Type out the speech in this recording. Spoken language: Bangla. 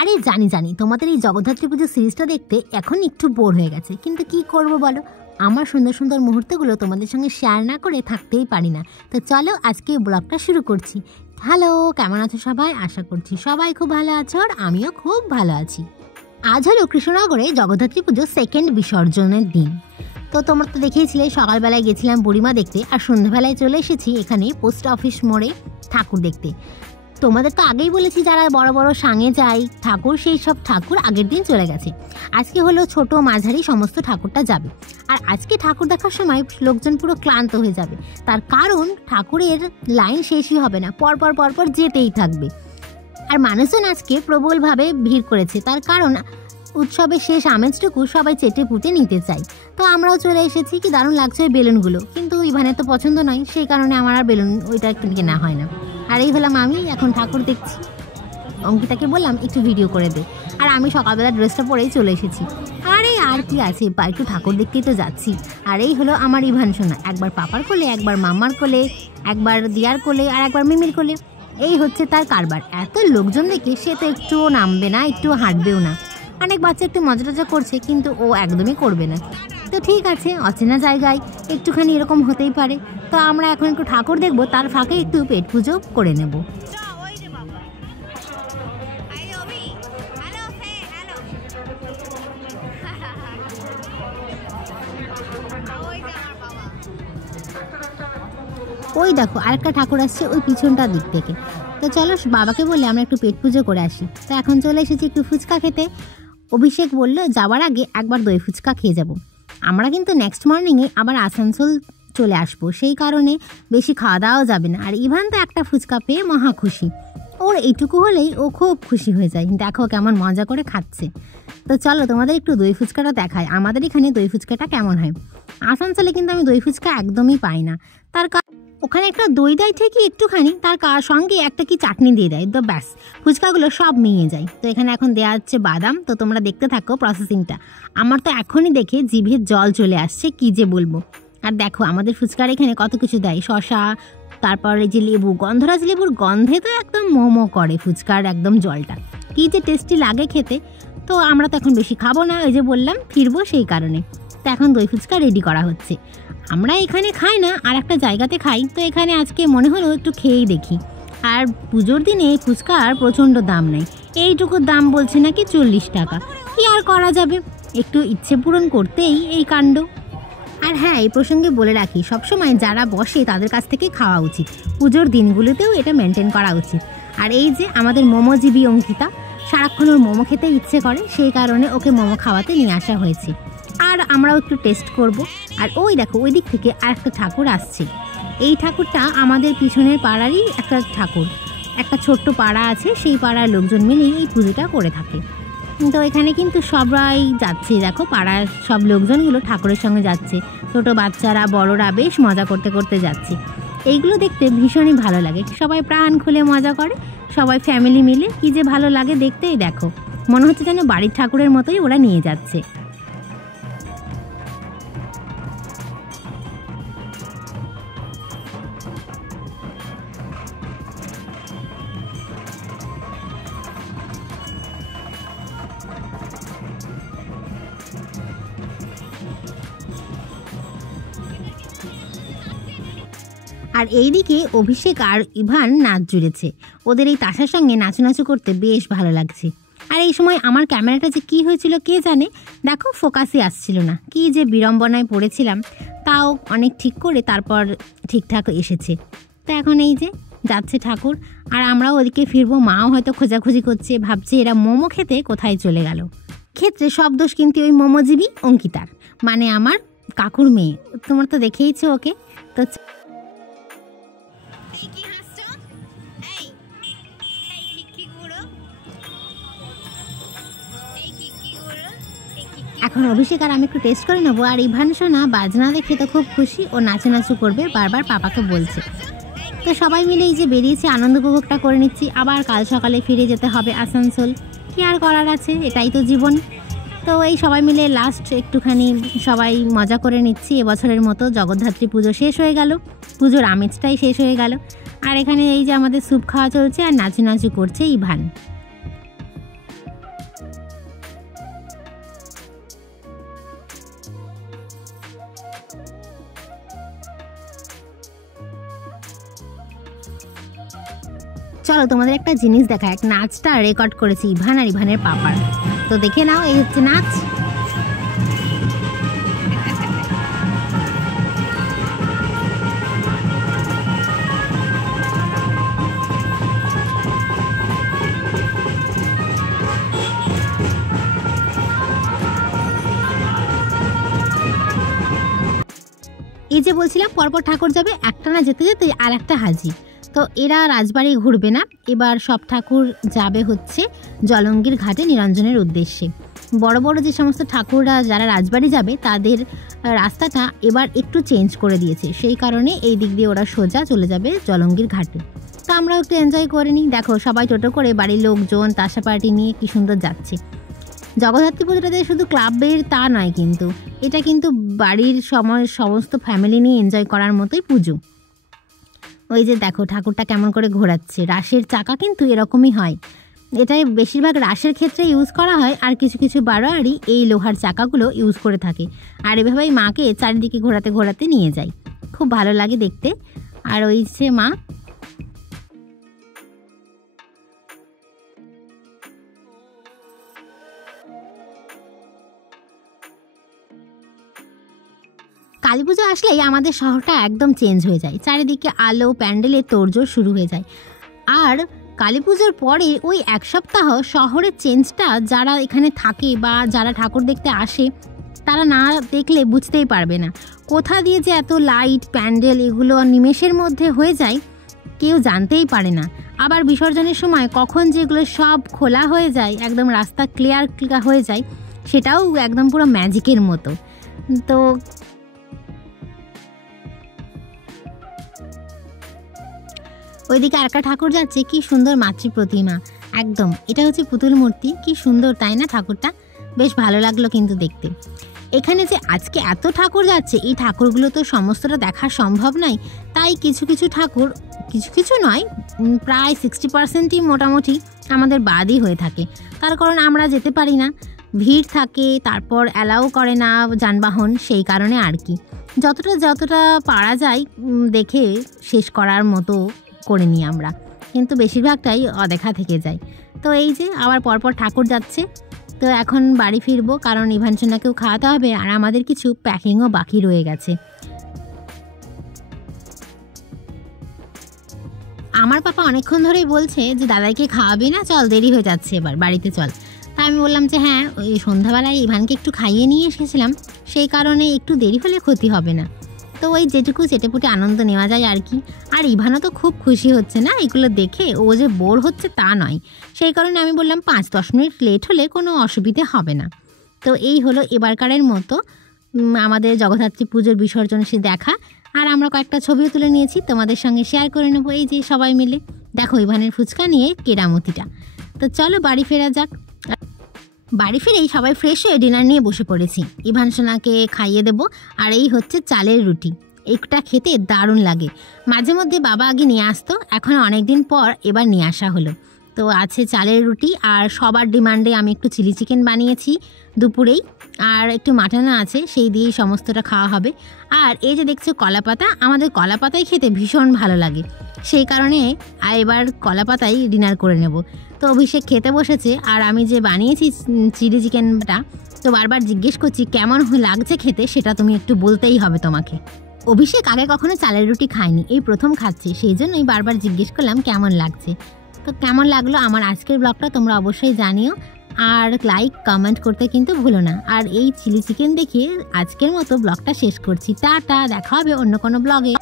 আরে জানি জানি তোমাদের এই জগদ্ধাত্রী পুজো সিরিজটা দেখতে এখন একটু বোর হয়ে গেছে, কিন্তু কি করব বলো, আমার সুন্দর সুন্দর মুহূর্তগুলো তোমাদের সঙ্গে শেয়ার না করে থাকতেই পারি না। তো চলো আজকে ব্লগটা শুরু করছি। হ্যালো, কেমন আছো সবাই? আশা করছি সবাই খুব ভালো আছো, আর আমিও খুব ভালো আছি। আজ হলো কৃষ্ণনগরে জগদ্ধাত্রী পুজো সেকেন্ড বিসর্জনের দিন। তো তোমরা তো দেখেইছিলে সকালবেলায় গেছিলাম বুড়িমা দেখতে, আর সন্ধ্যাবেলায় চলে এসেছি এখানে পোস্ট অফিস মোড়ে ঠাকুর দেখতে। তোমাদের তো আগেই বলেছি যারা বড় বড় সাঙে যায় ঠাকুর, সেই সব ঠাকুর আগের দিন চলে গেছে। আজকে হলো ছোট মাঝারি সমস্ত ঠাকুরটা যাবে। আর আজকে ঠাকুর দেখার সময় লোকজন পুরো ক্লান্ত হয়ে যাবে, তার কারণ ঠাকুরের লাইন শেষই হবে না, পরপর পরপর যেতেই থাকবে। আর মানুষজন আজকে প্রবলভাবে ভিড় করেছে, তার কারণ উৎসবের শেষ আমেজটুকু সবাই চেটে পুটে নিতে চায়। তো আমরাও চলে এসেছি। কি দারুণ লাগছে ওই বেলুনগুলো, কিন্তু ইভানের তো পছন্দ নয়, সেই কারণে আমার আর বেলুন ওইটা কেনা হয় না। আর এই হলাম আমি, এখন ঠাকুর দেখছি। অঙ্কিতাকে বললাম একটু ভিডিও করে দে, আর আমি সকালবেলা ড্রেসটা পরেই চলে এসেছি। আরে আর কি আছে, বা একটু ঠাকুর দেখতেই তো যাচ্ছি। আর এই হলো আমার ইভান সোনা, একবার পাপার কোলে, একবার মামার কোলে, একবার দিয়ার কোলে, আর একবার মিমির কোলে। এই হচ্ছে তার কারবার। এত লোকজন দেখে সে তো একটুও নামবে না, একটুও হাঁটবেও না। অনেক বাচ্চা একটু মজা টজা করছে, কিন্তু ও একদমই করবে না। তো ঠিক আছে, অচেনা জায়গায় একটুখানি এরকম হতেই পারে। তো আমরা এখন একটু ঠাকুর দেখবো, তার ফাঁকে একটু পেট পুজো করে নেব। ওই দেখো আরেকটা ঠাকুর আসছে ওই পিছনটার দিক থেকে। তো চলো বাবাকে বলে আমরা একটু পেট পুজো করে আসি। তো এখন চলে এসেছি একটু ফুচকা খেতে। অভিষেক বললো যাওয়ার আগে একবার দই ফুচকা খেয়ে যাব। আমরা কিন্তু নেক্সট মর্নিংয়ে আবার আসানসোল চলে আসবো, সেই কারণে বেশি খাওয়া দাওয়াও যাবে না। আর ইভান তো একটা ফুচকা পেয়ে মহা খুশি, ওর এইটুকু হলেই ও খুব খুশি হয়ে যায়। দেখো কেমন মজা করে খাচ্ছে। তো চলো তোমাদের একটু দই ফুচকাটা দেখায়, আমাদের এখানে দই ফুচকাটা কেমন হয়। আসানসোলে কিন্তু আমি দই ফুচকা একদমই পাই না, তার ওখানে একটা দই দেয় ঠিকই একটুখানি, তার সঙ্গে একটা কি চাটনি দিয়ে দেয়, তো ব্যাস ফুচকাগুলো সব মিয়ে যায়। তো এখানে এখন দেওয়া হচ্ছে বাদাম। তো তোমরা দেখতে থাকো প্রসেসিংটা। আমার তো এখনই দেখে জিভের জল চলে আসছে, কি যে বলবো। আর দেখো আমাদের ফুচকার এখানে কত কিছু দেয়, শশা, তারপর এই যে লেবু, গন্ধরাজ লেবুর গন্ধে তো একদম মোমো করে ফুচকার একদম জলটা, কি যে টেস্টি লাগে খেতে। তো আমরা তো এখন বেশি খাবো না, ওই যে বললাম ফিরবো, সেই কারণে। তো এখন দই ফুচকা রেডি করা হচ্ছে। আমরা এখানে খাই না, আর একটা জায়গাতে খাই। তো এখানে আজকে মনে হলো একটু খেয়েই দেখি। আর পুজোর দিনে ফুচকার প্রচণ্ড দাম নেই, এইটুকুর দাম বলছে নাকি 40 টাকা। কি আর করা যাবে, একটু ইচ্ছে পূরণ করতেই এই কাণ্ড। আর হ্যাঁ, এই প্রসঙ্গে বলে রাখি, সবসময় যারা বসে তাদের কাছ থেকে খাওয়া উচিত, পুজোর দিনগুলোতেও এটা মেনটেন করা উচিত। আর এই যে আমাদের মোমোজীবী অঙ্কিতা, সারাক্ষণ ওর মোমো খেতে ইচ্ছে করে, সেই কারণে ওকে মোমো খাওয়াতে নিয়ে আসা হয়েছে। আর আমরাও একটু টেস্ট করব। আর ওই দেখো ওই দিক থেকে আর একটা ঠাকুর আসছে। এই ঠাকুরটা আমাদের পিছনের পাড়ারই একটা ঠাকুর, একটা ছোট্ট পাড়া আছে, সেই পাড়ার লোকজন মিলেই এই পুজোটা করে থাকে। তো এখানে কিন্তু সবাই যাচ্ছে, দেখো পাড়ার সব লোকজনগুলো ঠাকুরের সঙ্গে যাচ্ছে, ছোট বাচ্চারা বড়রা বেশ মজা করতে করতে যাচ্ছে। এইগুলো দেখতে ভীষণই ভালো লাগে, সবাই প্রাণ খুলে মজা করে, সবাই ফ্যামিলি মিলে, কি যে ভালো লাগে দেখতেই। দেখো মনে হচ্ছে যেন বাড়ির ঠাকুরের মতোই ওরা নিয়ে যাচ্ছে। আর এইদিকে অভিষেক আর ইভান নাচ জুড়েছে, ওদের এই তাসার সঙ্গে নাচু করতে বেশ ভালো লাগছে। আর এই সময় আমার ক্যামেরাটা যে কী হয়েছিল কে জানে, দেখো ফোকাসই আসছিল না, কি যে বিড়ম্বনায় পড়েছিলাম। তাও অনেক ঠিক করে তারপর ঠিকঠাক এসেছে। তো এখন এই যে যাচ্ছে ঠাকুর, আর আমরাও ওদিকে ফিরবো। মাও হয়তো খোঁজাখুঁজি করছে, ভাবছে এরা মোমো খেতে কোথায় চলে গেল। ক্ষেত্রে সব দোষ কিন্তু ওই মোমোজীবী অঙ্কিতার, মানে আমার কাকুর মেয়ে। তোমরা তো দেখেইছো ওকে। তো এখন অভিষেক আর আমি একটু টেস্ট করে নেবো। আর ইভান সোনা বাজনা দেখে তো খুব খুশি, ও নাচু করবে, বারবার পাপাকে বলছে। তো সবাই মিলে এই যে বেরিয়েছি, আনন্দ উপভোগটা করে নিচ্ছি। আবার কাল সকালে ফিরে যেতে হবে আসানসোল, কি আর করার আছে, এটাই তো জীবন। তো এই সবাই মিলে লাস্ট একটুখানি সবাই মজা করে নিচ্ছি। এবছরের মতো জগদ্ধাত্রী পুজো শেষ হয়ে গেল, পুজোর আমেজটাই শেষ হয়ে গেল। আর এখানে এই যে আমাদের স্যুপ খাওয়া চলছে, আর নাচু করছে ইভান। চলো তোমাদের একটা জিনিস দেখা, এক নাচটা রেকর্ড করেছি ইভান আর ইভানের পাপার। তো দেখে নাও, এই হচ্ছে নাচ। এই যে বলছিলাম পরপর ঠাকুর যাবে, একটা না যেতে যেতে আর একটা হাজির। তো এরা রাজবাড়ি ঘুরবে না, এবার সব ঠাকুর যাবে হচ্ছে জলঙ্গির ঘাটে নিরঞ্জনের উদ্দেশ্যে। বড় বড় যে সমস্ত ঠাকুররা যারা রাজবাড়ি যাবে তাদের রাস্তাটা এবার একটু চেঞ্জ করে দিয়েছে, সেই কারণে এই দিক দিয়ে ওরা সোজা চলে যাবে জলঙ্গির ঘাটে। তো আমরাও একটু এনজয় করে নিই। দেখো সবাই টোটো করে বাড়ির লোকজন তাসা পার্টি নিয়ে কি সুন্দর যাচ্ছে। জগদ্ধাত্রী পুজোটাতে শুধু ক্লাবের তা নয়, কিন্তু এটা কিন্তু বাড়ির সমস্ত ফ্যামিলি নিয়ে এনজয় করার মতোই পুজো। ওই যে দেখো ঠাকুরটা কেমন করে ঘোরাচ্ছে। রাসের চাকা কিন্তু এরকমই হয়, এটাই বেশিরভাগ রাসের ক্ষেত্রে ইউজ করা হয়, আর কিছু কিছু বারোয়ারি এই লোহার চাকাগুলো ইউজ করে থাকে। আর এভাবেই মাকে চারিদিকে ঘোরাতে ঘোরাতে নিয়ে যায়, খুব ভালো লাগে দেখতে। আর ওই যে মা কালী পুজো আসলেই আমাদের শহরটা একদম চেঞ্জ হয়ে যায়, চারিদিকে আলো প্যান্ডেলে তোড়জোড় শুরু হয়ে যায়। আর কালী পুজোর পরে ওই এক সপ্তাহ শহরের চেঞ্জটা যারা এখানে থাকে বা যারা ঠাকুর দেখতে আসে তারা না দেখলে বুঝতেই পারবে না। কোথা দিয়ে যে এত লাইট প্যান্ডেল এগুলো নিমেষের মধ্যে হয়ে যায় কেউ জানতেই পারে না। আবার বিসর্জনের সময় কখন যেগুলো সব খোলা হয়ে যায়, একদম রাস্তা ক্লিয়ার হয়ে যায়, সেটাও একদম পুরো ম্যাজিকের মতো। তো ওইদিকে আরেকটা ঠাকুর যাচ্ছে, কি সুন্দর মাতৃ প্রতিমা, একদম এটা হচ্ছে পুতুল মূর্তি, কি সুন্দর তাই না ঠাকুরটা, বেশ ভালো লাগলো কিন্তু দেখতে। এখানে যে আজকে এত ঠাকুর যাচ্ছে, এই ঠাকুরগুলো তো সমস্তটা দেখা সম্ভব নয়, তাই কিছু কিছু ঠাকুর, কিছু কিছু নয় প্রায় 60%ই মোটামুটি আমাদের বাদই হয়ে থাকে। তার কারণ আমরা যেতে পারি না, ভিড় থাকে, তারপর অ্যালাউ করে না যানবাহন, সেই কারণে আর কি যতটা পারা যায় দেখে শেষ করার মতো করে নিই আমরা, কিন্তু বেশিরভাগটাই অদেখা থেকে যায়। তো এই যে আবার পরপর ঠাকুর যাচ্ছে। তো এখন বাড়ি ফিরবো, কারণ ইভানসোনাকেও খাওয়াতে হবে আর আমাদের কিছু প্যাকিংও বাকি রয়ে গেছে। আমার পাপা অনেকক্ষণ ধরেই বলছে যে দাদাইকে খাওয়াবি না, চল দেরি হয়ে যাচ্ছে এবার বাড়িতে চল। তা আমি বললাম যে হ্যাঁ, ওই সন্ধ্যাবেলায় ইভানকে একটু খাইয়ে নিয়ে এসেছিলাম, সেই কারণে একটু দেরি হলে ক্ষতি হবে না। তো ওই যেটুকু চেটেপুটে আনন্দ নেওয়া যায় আর কি। আর ইভানও তো খুব খুশি হচ্ছে না এগুলো দেখে, ও যে বোর হচ্ছে তা নয়, সেই কারণে আমি বললাম 5-10 মিনিট লেট হলে কোনো অসুবিধে হবে না। তো এই হলো এবারকারের মতো আমাদের জগদ্ধাত্রী পুজোর বিসর্জন সে দেখা। আর আমরা কয়েকটা ছবিও তুলে নিয়েছি, তোমাদের সঙ্গে শেয়ার করে নেবো। এই যে সবাই মিলে দেখো ইভানের ফুচকা নিয়ে কেরামতিটা। তো চলো বাড়ি ফেরা যাক। বাড়ি ফিরেই সবাই ফ্রেশ হয়ে ডিনার নিয়ে বসে পড়েছি, ইভানসোনাকে খাইয়ে দেবো। আর এই হচ্ছে চালের রুটি, একটা খেতে দারুণ লাগে। মাঝে মধ্যে বাবা আগে নিয়ে আসতো, এখন অনেক দিন পর এবার নিয়ে আসা হলো। তো আছে চালের রুটি, আর সবার ডিমান্ডে আমি একটু চিলি চিকেন বানিয়েছি দুপুরেই, আর একটু মাটনও আছে, সেই দিয়েই সমস্তটা খাওয়া হবে। আর এই যে দেখছো কলাপাতা, আমাদের কলাপাতাই খেতে ভীষণ ভালো লাগে, সেই কারণে এবার কলাপাতাই ডিনার করে নেব। তো অভিষেক খেতে বসেছে, আর আমি যে বানিয়েছি চিলি চিকেনটা, তো বারবার জিজ্ঞেস করছি কেমন লাগছে খেতে, সেটা তুমি একটু বলতেই হবে তোমাকে। অভিষেক আগে কখনো চালের রুটি খায়নি, এই প্রথম খাচ্ছে, সেই জন্যই বারবার জিজ্ঞেস করলাম কেমন লাগছে। তো কেমন লাগলো আমার আজকের ব্লগটা তোমরা অবশ্যই জানিও, আর লাইক কমেন্ট করতে কিন্তু ভুলো না। আর এই চিলি চিকেন দেখিয়ে আজকের মতো ব্লগটা শেষ করছি, টাটা, দেখা হবে অন্য কোনো ব্লগে।